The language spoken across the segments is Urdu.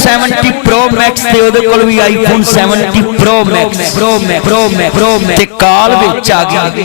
70 Pro Max ਤੇ ਉਹਦੇ ਕੋਲ ਵੀ iPhone 70 Pro Max ਤੇ ਕਾਲ ਵਿੱਚ ਆ ਗਈ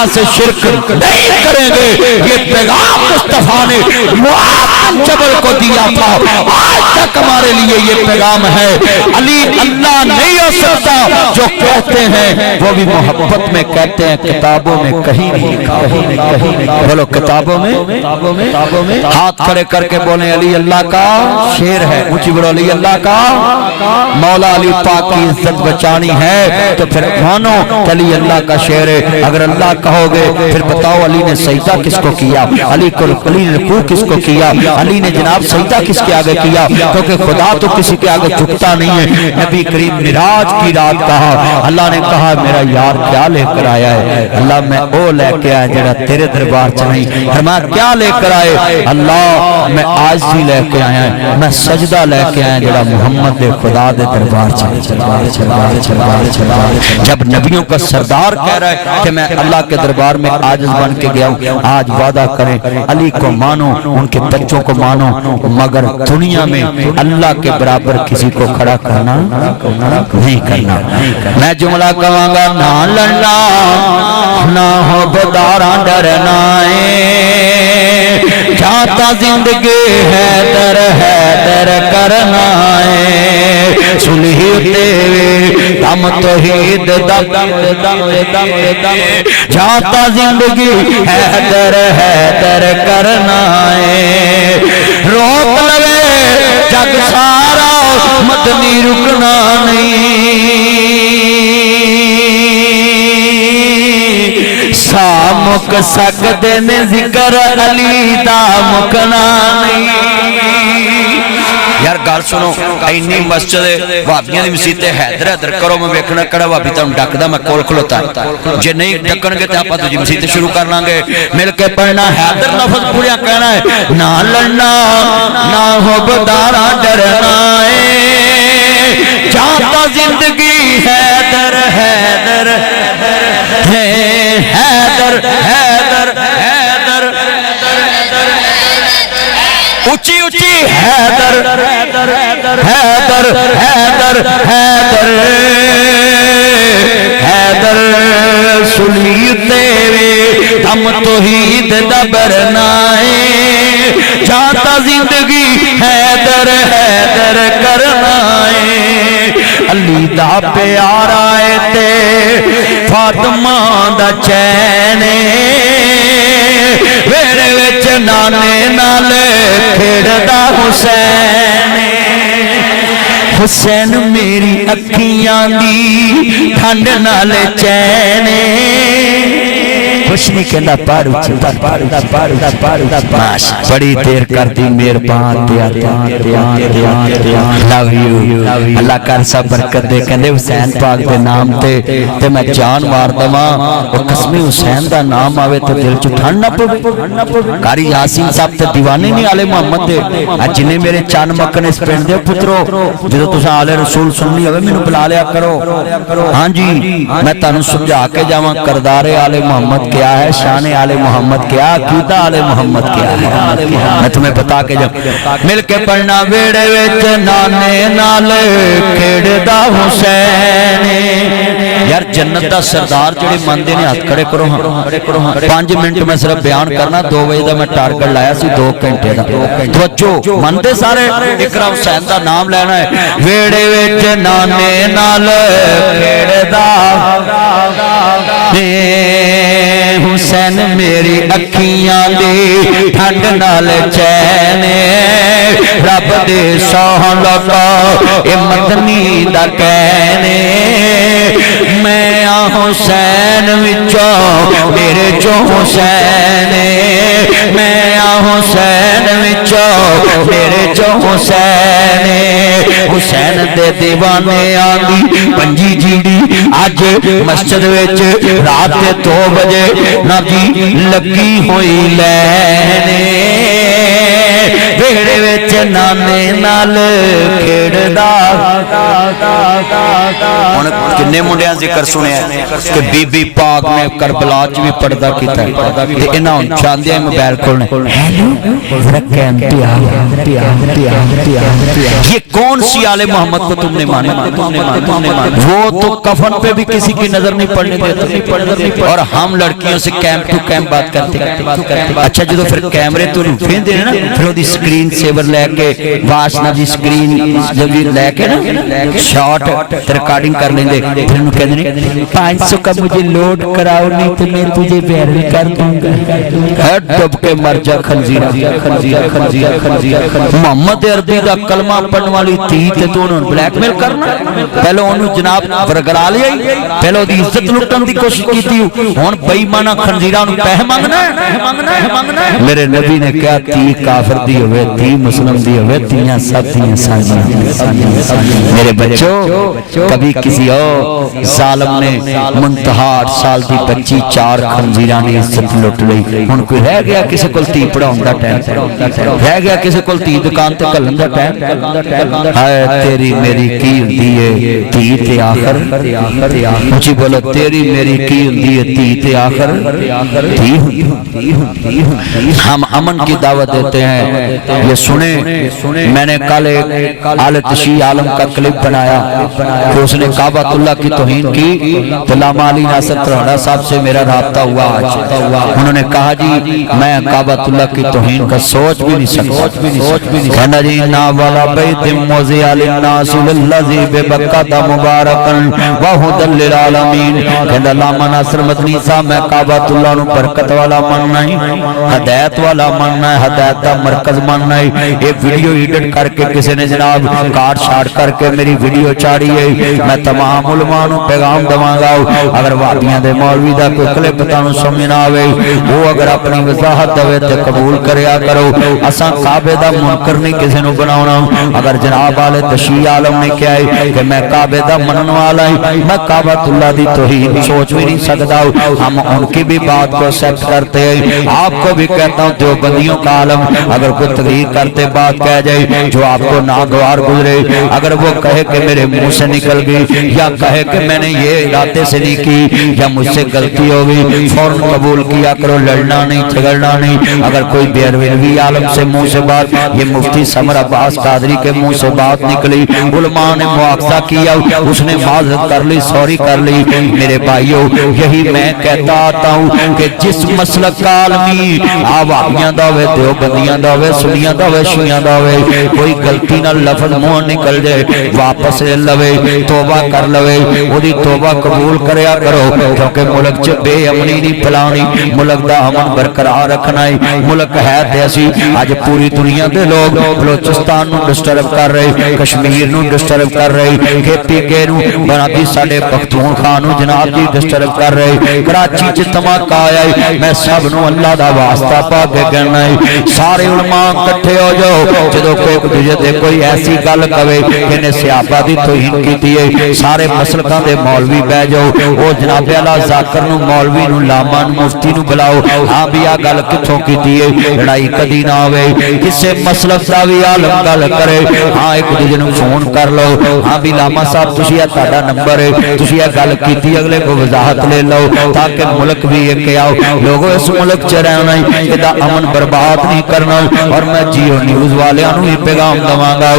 اللہ سے شرک نہیں کریں گے، یہ پیغام مصطفیٰ نے معاذ جبل کو دیا تھا، آج تک ہمارے لیے یہ پیغام ہے۔ علی اللہ نہیں ہو سکتا، جو کہتے ہیں وہ بھی محبت میں کہتے ہیں، کتابوں میں کہیں نہیں لکھا۔ بولو کتابوں میں ہاتھ کھڑے کر کے بولیں علی اللہ کا شیر ہے، اونچی بولو علی اللہ کا، مولا علی پاک کی عزت بچانی ہے تو پھر مانو علی اللہ کا شیر ہے۔ اگر اللہ کہو گے پھر بتاؤ علی نے سجدہ کس کو کیا، علی نے رکوع کس کو کیا، علی نے جناب سجدہ کس کے آگے کیا، کیونکہ خدا تو کسی کے آگے جھکتا نہیں ہے۔ نبی کریم معراج کی رات کہا، اللہ نے کہا میرا یار کیا لے کر آیا ہے، اللہ میں او لے کے آیا جڑا تیرے دربار چ نہیں، فرمایا کیا لے کر آئے، اللہ میں عاجزی لے کے آیا ہے، میں سجدہ لے کے آیا جڑا محمد خدا دے دربار چ۔ جب نبیوں کا سردار کہہ رہا ہے کہ میں اللہ کے دربار میں عاجز بن کے گیا ہوں، آج وعدہ کریں علی کو مانو، ان کے بچوں کو مانو، مگر دنیا میں اللہ کے برابر کسی کو کھڑا کرنا نہیں کرنا۔ میں جملہ کہاں گا، نہ لڑنا نہ ہو بدارا ڈرنا ہے، جاتا زندگی حیدر حیدر کرنا ہے، سلحی تیوے دم توحید دم جاتا زندگی حیدر حیدر کرنا ہے، روک لگے جگ سارا مدنی رکنا نہیں، سامک سکتے نے ذکر علی دا مکنا نہیں۔ یار گال سنو، اینی مسجد وابیاں دی مسیتے حیدر حیدر کرو، میں ویکھنا کڑا وابی تم ڈک دا میں کول کھلوتا ہے، جے نہیں ڈکن گے تے آپا تجھے مسیتے شروع کر لیں گے، مل کے پڑھنا حیدر لفظ پوریا کہنا ہے، نہ لڑنا نہ ہو بدارا ڈرنا ہے، جاتا زندگی حیدر حیدر حیدر حیدر حیدر اچھی اچھی حیدر حیدر حیدر حیدر حیدر سلیتے وے دم توحید دا برنا ہے، جاتا زندگی حیدر حیدر کرنا ہے، علی دا پیارا ہے تے فاطمہ دا چین ویڑے وچ نانے نال کھیڑدا حسین، حسین میری اکھیاں دی ٹھنڈ نال چین، کچھ نہیں کہنا پارو بڑی دیر کر دی مہربان لو یو اللہ کر سب برکت دے، کہندے حسین پاک دے نام تے میں جان مار دواں، او قسمی حسین دا نام آوے تے دل چ ٹھنڈ نہ پوے۔ قاری یاسین صاحب تے دیوانے نہیں آلے محمد دے، جنے میرے چان مکن اس پنڈ دے پترو، جدوں تساں آلے رسول سننی ہوے مینوں بلا لیا کرو، ہاں جی میں تانوں سمجھا کے جاواں کردار آلے محمد کیا ہے، شان آل محمد کیا، عقیدہ آل محمد کیا ہے، میں تمہیں بتا کے جب مل کے پڑھنا ویڑے وچ نانے نال کھیڑدا حسین، یار جنت دا سردار جڑے مندے نے ہاتھ کھڑے کرو ہاں، 5 منٹ میں صرف بیان کرنا، 2 بجے دا میں ٹارگٹ لایا سی 2 گھنٹے دا، توجہ مندے سارے اقرا حسین دا نام لینا ہے، ویڑے وچ نانے نال کھیڑدا حسین میری اکھیاں دی ٹھنڈ نال چین، رب دے سوہاں لگا اے مدنی دا کہنے، میں آ حسین وچوں میرے جو حسین، میں آ حسین وچوں میرے جو حسین، حسین دے دیوانے آندی پنجی جیڑی اج مسجد وچ رات 2 بجے نبی لگی ہوئی لینے، ویڑے وچ نانے نال کھیڑدا۔ ہن کنے منڈیاں ذکر سنیا کہ بی بی پاک نے کربلا وچ بھی پردہ کیتا ہے، تے انہاں چاندے موبائل کھولنے یہ کون سی آل محمد کو تم نے مانا؟ وہ تو کفن پہ بھی کسی کی نظر نہیں پڑنے دیتے اور ہم لڑکیوں سے کیمپ ٹو کیمپ بات کرتے اچھا جدو پھر کیمرے تو پھین دے نا پھر وہ دی سکرین سیور لے کے واشنا دی سکرین جب لے کے نا شارٹ ریکارڈنگ کر لیں دے پھر انہوں کہتے ہیں 500 کا مجھے لوڈ کراؤ نہیں تو میں تجھے بیرل کر دوں گا ہر ڈب کے مر جا خنزیرہ محمد عربی دا کلمہ پڑھن والی تھی تے تو انہوں بلیک میل کرنا پہلے انہوں جناب ورگرا لیا پہلے وہ دی عزت لٹن دی کوشش کی تھی ہون بئی مانا خنزیرہ انہوں پہ مانگنا ہے میرے نبی نے کہا تھی کافر دی ہوئے تھی مسلم دی ہوئے تیاں سب تیاں سانجیاں میرے بچوں کبھی کسی اور ظالم نے منتہا 8 سال دی بچی 4 خنزیرہ نے عزت لٹ لئی ان کو رہ گیا کسی کل تی پڑا ہوندہ ٹائم رہ گیا کسی کل تی دکان تے کلندہ ٹائم ہائے تیری میری کی دیئے تی تے آخر مجھے بولو تیری میری کی دیئے تی تے آخر تی ہم امن کی دعوت دیتے ہیں یہ سنیں میں نے کل ایک آل تشیع عالم کا کلپ بنایا کہ اس نے کعبۃ اللہ کی توہین کی تو علامہ علی ناصر ترہاڑا صاحب سے میرا رابطہ ہوا انہوں نے کہا جی میں کعبۃ اللہ کی توہین کا سوچ بھی نہیں سکتا کہنا جی نا والا بیت موضع للناس للذی ببکۃ مبارکن وہدی للعالمین کہنا علامہ ناصر مدنی صاحب میں کعبۃ اللہ نو برکت والا مننا ہے ہدایت والا مننا ہے ہدایت دا مرکز مننا ہے ایک ویڈیو ایڈٹ کر کے کسی نے جناب کارڈ شارٹ کر کے میری ویڈیو چاڑی ہے میں تمام علماء نو پیغام دواں گا اگر وادیاں دے مولوی دا کوئی کلپ تانوں سمجھ نہ آوے وہ اگر اپنی وضاحت دے تے قبول کریا کرو اساں کعبے دا منکر نہیں کسی نو بناونا اگر جناب آل تشیع عالم نے کہا ہے کہ میں کعبے دا منن والا ہوں میں کعبۃ اللہ دی توہین سوچ بھی نہیں سکتا ہم ان کی بھی بات کو ایکسپٹ کرتے ہیں آپ کو بھی کہتا ہوں دیوبندیوں کا عالم اگر کوئی تقریر کرتے بات کہہ جائے جو آپ کو ناگوار گزرے اگر وہ کہے کہ میرے منہ سے نکل گئی یا کہے کہ میں نے یہ ارادے سے نہیں کی یا مجھ سے غلطی ہو گئی فوراً قبول کیا کرو لڑنا نہیں جھگڑنا نہیں اگر کوئی بیروی عالم سے منہ سے بات یہ مفتی سمر عباس قادری کے منہ سے بات نکلی علماء نے مواخذہ کیا اس نے معذرت کر لی سوری کر لی میرے بھائیو یہی میں کہتا آتا ہوں کہ جس مسلک کا عالمی آوابیاں دا ہوئے دیوبندیاں دا ہوئے سنیاں دا ہوئے شیعہ دا ہوئے کوئی غلطی نہ لفظ منہ نکل جائے واپس لے لوے توبہ کر لوے وہ دی توبہ قبول کریا کرو کیونکہ ملک چ بے امنی نہیں پھلانی ملک دا امن برقرار رکھنا ہے ملک ہے تے اسی اج پوری دنیا دے لوگ بلوچستان نو ڈسٹرب کر رہے کشمیر نو ڈسٹرب کر رہے کے پی کے نو بنابی ساڈے پختونخوا نو جناب جی ڈسٹرب کر رہے کراچی چ دھماکہ آیا ہے میں سب نو اللہ دا واسطہ پا کے کہنا ہے سارے علماء اکٹھے ہو جاؤ جدوں کوئی دوجے تے کوئی ایسی گل کہے کہ نے صحابہ دی توہین کیتی ہے سارے مسلکاں دے مولوی بیٹھ جاؤ او جناب اعلی ذاکر نو مولوی نو لاما نو مفتی نو بلاؤ ہاں بھی آ گل کتھوں کیتی ہے لڑائی کدی نہ ہوے کسے مسلک دا وی عالم گل کرے ہاں ایک دوجے نو فون کر لو ہاں بھی لاما صاحب تسی تہاڈا نمبر ہے تسی یہ گل کیتی اگلے کو وضاحت لے لو تاکہ ملک بھی یہ کہ آؤ لوگوں اس ملک چ رہنا ہے کہ دا امن برباد نہیں کرنا اور میں جیو نیوز والیاں نو ہی پیغام دواں گا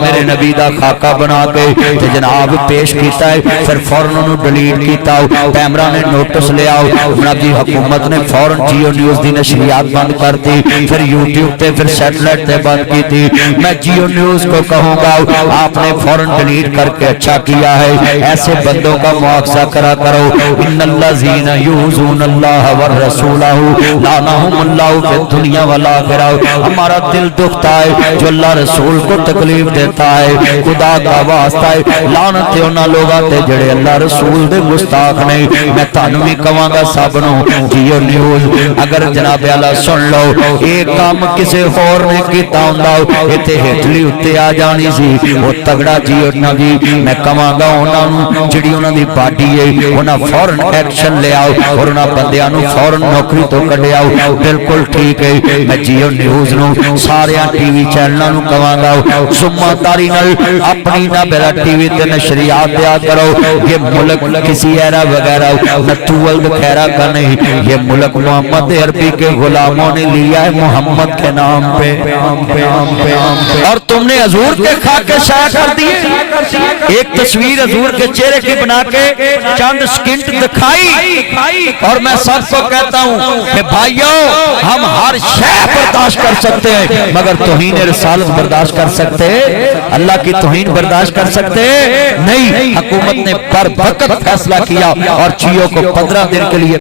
میرے نبی دا خاکہ بنا کے تے جناب پیش کیتا ہے پھر فوراً انہوں ڈیلیٹ کیتا کیمرہ نے نوٹس لے آؤ جناب جی حکومت نے فوراً جیو نیوز دی نشریات بند کر دی پھر یوٹیوب تے پھر سیٹلائٹ تے بند کی تھی میں جیو نیوز کو کہوں گا آپ نے فوراً ڈیلیٹ کر کے اچھا کیا ہے ایسے بندوں کا مواخذہ کرا کرو ان الذین یؤذون اللہ والرسولہ لعنہم اللہ فی الدنیا والآخرہ ہمارا دل دکھتا ہے جو اللہ رسول کو تکلیف دیتا ہے خدا کا واسطہ ہے لعنت انہاں لوگاں تے جڑے اللہ رسول دے گستاخ نے میں تانوں وی کہاں گا سب نو جیو نیوز اگر جناب اعلی سن لو ایک کام کسے ہور نے کیتا ہوندا ایتھے ہٹلی اُتے آ جانی سی او تگڑا جیو نا جی میں کہاں گا انہاں نو جڑی انہاں دی پارٹی ہے انہاں فورن ایکشن لے آؤ اور انہاں بندیاں نو فورن نوکری تو کڈ آؤ بالکل ٹھیک ہے میں جیو نیوز نو سارے ٹی وی چینلاں نو کہاں گا ذمہ داری نال اپنی نہ بیلا ٹی وی تے نشریات دیا کرو یہ ملک کسی ایرا وغیرہ نتول خیرہ کا نہیں یہ ملک محمد عربی کے غلاموں نے لیا ہے محمد کے نام پہ اور تم نے حضور کے خاکے شائع کر دیے ایک تصویر حضور کے چہرے چہرے کی بنا کے چند سکنٹ دکھائی اور میں سب کو کہتا ہوں کہ بھائیو ہم ہر شے برداشت کر سکتے ہیں مگر توہین رسالت برداشت کر سکتے اللہ کی توہین برداشت کر سکتے نہیں۔ حکومت نے پر وقت فیصلہ کیا اور چیوں کو 15 دن کے لیے